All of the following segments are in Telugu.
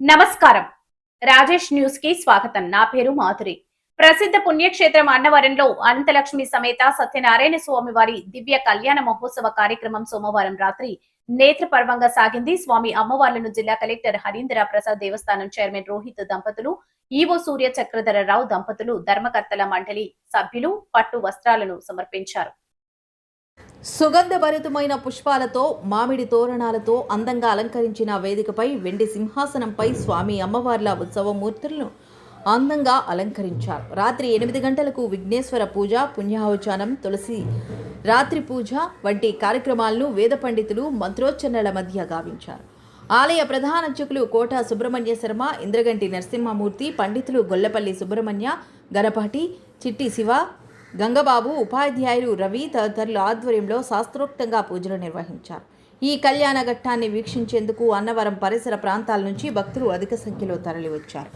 నమస్కారం. రాజేష్ న్యూస్ కి స్వాగతం. నా పేరు మాధురి. ప్రసిద్ధ పుణ్యక్షేత్రం అన్నవరంలో అనంతలక్ష్మి సమేత సత్యనారాయణ స్వామి వారి దివ్య కళ్యాణ మహోత్సవ కార్యక్రమం సోమవారం రాత్రి నేత్రపర్వంగా సాగింది. స్వామి అమ్మవార్లను జిల్లా కలెక్టర్ హరీంద్ర ప్రసాద్, దేవస్థానం చైర్మన్ రోహిత్ దంపతులు, ఈవో సూర్య చక్రధరరావు దంపతులు, ధర్మకర్తల మండలి సభ్యులు పట్టు వస్త్రాలను సమర్పించారు. సుగంధభరితమైన పుష్పాలతో, మామిడి తోరణాలతో అందంగా అలంకరించిన వేదికపై వెండి సింహాసనంపై స్వామి అమ్మవార్ల ఉత్సవమూర్తులను అందంగా అలంకరించారు. రాత్రి 8 గంటలకు విఘ్నేశ్వర పూజ, పుణ్యాహుచానం, తులసి రాత్రి పూజ వంటి కార్యక్రమాలను వేద పండితులు మంత్రోచ్చరణల మధ్య గావించారు. ఆలయ ప్రధాన అర్చకులు కోట సుబ్రహ్మణ్య శర్మ, ఇంద్రగంటి నరసింహమూర్తి, పండితులు గొల్లపల్లి సుబ్రహ్మణ్య, గణపాటి, చిట్టి శివ, గంగబాబు, ఉపాధ్యాయులు రవి తదితరుల ఆధ్వర్యంలో శాస్త్రోక్తంగా పూజలు నిర్వహించారు. ఈ కళ్యాణ ఘట్టాన్ని వీక్షించేందుకు అన్నవరం పరిసర ప్రాంతాల నుంచి భక్తులు అధిక సంఖ్యలో తరలివచ్చారు.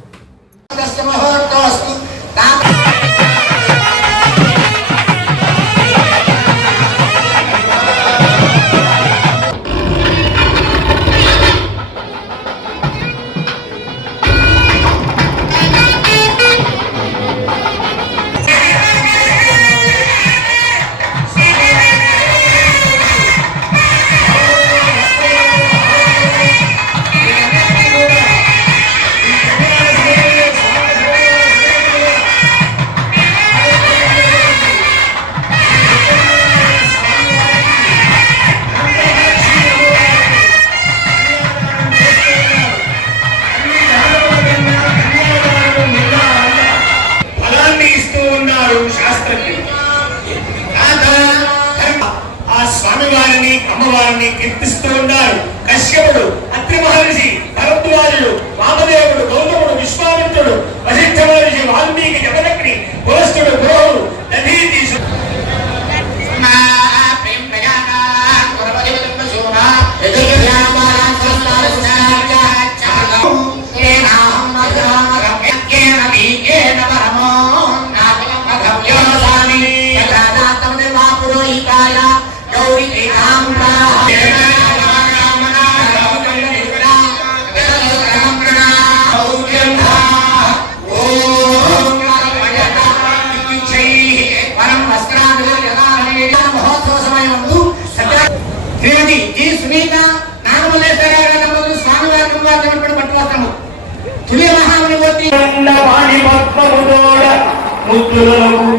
స్వామివారిని అమ్మవారిని కీర్తిస్తూ ఉన్నారు. కశ్యపుడు, అత్రి మహర్షి, భరద్వాజుడు, వామదేవుడు, గౌతముడు, విశ్వామిత్రుడు, వశిష్ఠ మహర్షి, వాల్మీకి, జమదగ్ని, పులస్తుడు, గురువుడు, దధీతి ముద్దులను